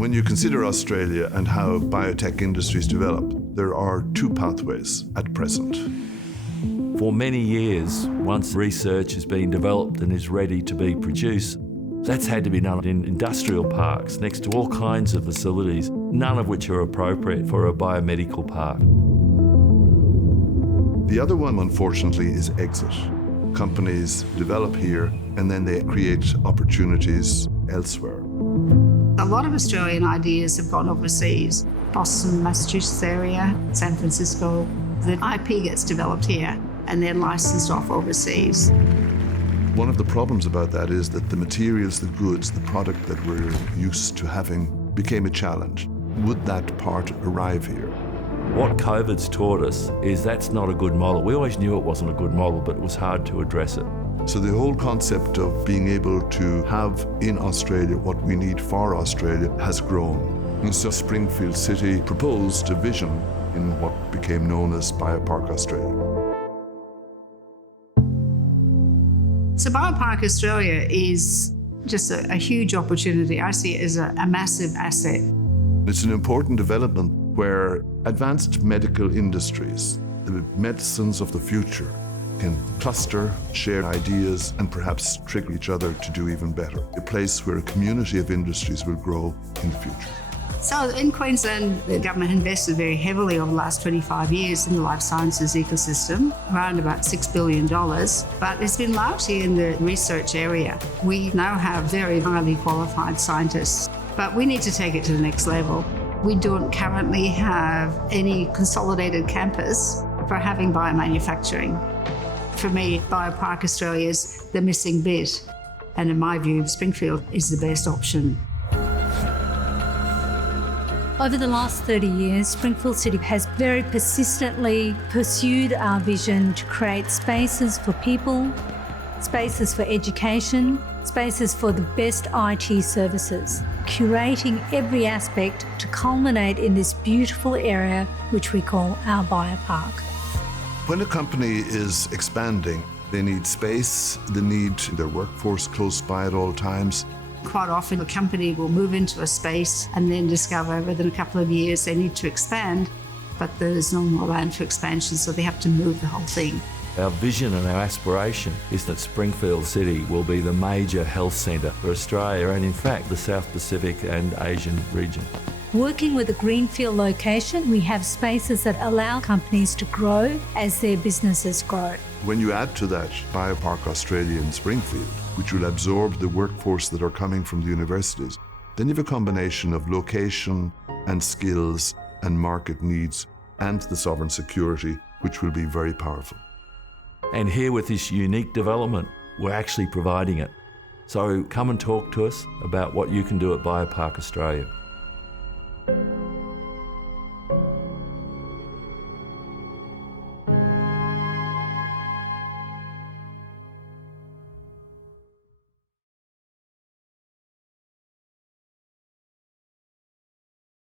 When you consider Australia and how biotech industries develop, there are two pathways at present. For many years, once research has been developed and is ready to be produced, that's had to be done in industrial parks next to all kinds of facilities, none of which are appropriate for a biomedical park. The other one, unfortunately, is exit. Companies develop here and then they create opportunities elsewhere. A lot of Australian ideas have gone overseas. Boston, Massachusetts area, San Francisco. The IP gets developed here and then licensed off overseas. One of the problems about that is that the materials, the goods, the product that we're used to having became a challenge. Would that part arrive here? What COVID's taught us is that's not a good model. We always knew it wasn't a good model, but it was hard to address it. So the whole concept of being able to have in Australia what we need for Australia has grown. And so Springfield City proposed a vision in what became known as Biopark Australia. So Biopark Australia is just a huge opportunity. I see it as a massive asset. It's an important development where advanced medical industries, the medicines of the future, can cluster, share ideas, and perhaps trick each other to do even better. A place where a community of industries will grow in the future. So in Queensland, the government invested very heavily over the last 25 years in the life sciences ecosystem, around about $6 billion, but it's been largely in the research area. We now have very highly qualified scientists, but we need to take it to the next level. We don't currently have any consolidated campus for having biomanufacturing. For me, Biopark Australia is the missing bit, and in my view, Springfield is the best option. Over the last 30 years, Springfield City has very persistently pursued our vision to create spaces for people, spaces for education, spaces for the best IT services, curating every aspect to culminate in this beautiful area which we call our biopark. When a company is expanding, they need space, they need their workforce close by at all times. Quite often a company will move into a space and then discover within a couple of years they need to expand, but there's no more land for expansion, so they have to move the whole thing. Our vision and our aspiration is that Springfield City will be the major health centre for Australia and in fact the South Pacific and Asian region. Working with a greenfield location, we have spaces that allow companies to grow as their businesses grow. When you add to that Biopark Australia in Springfield, which will absorb the workforce that are coming from the universities, then you have a combination of location and skills and market needs and the sovereign security, which will be very powerful. And here with this unique development, we're actually providing it. So come and talk to us about what you can do at Biopark Australia.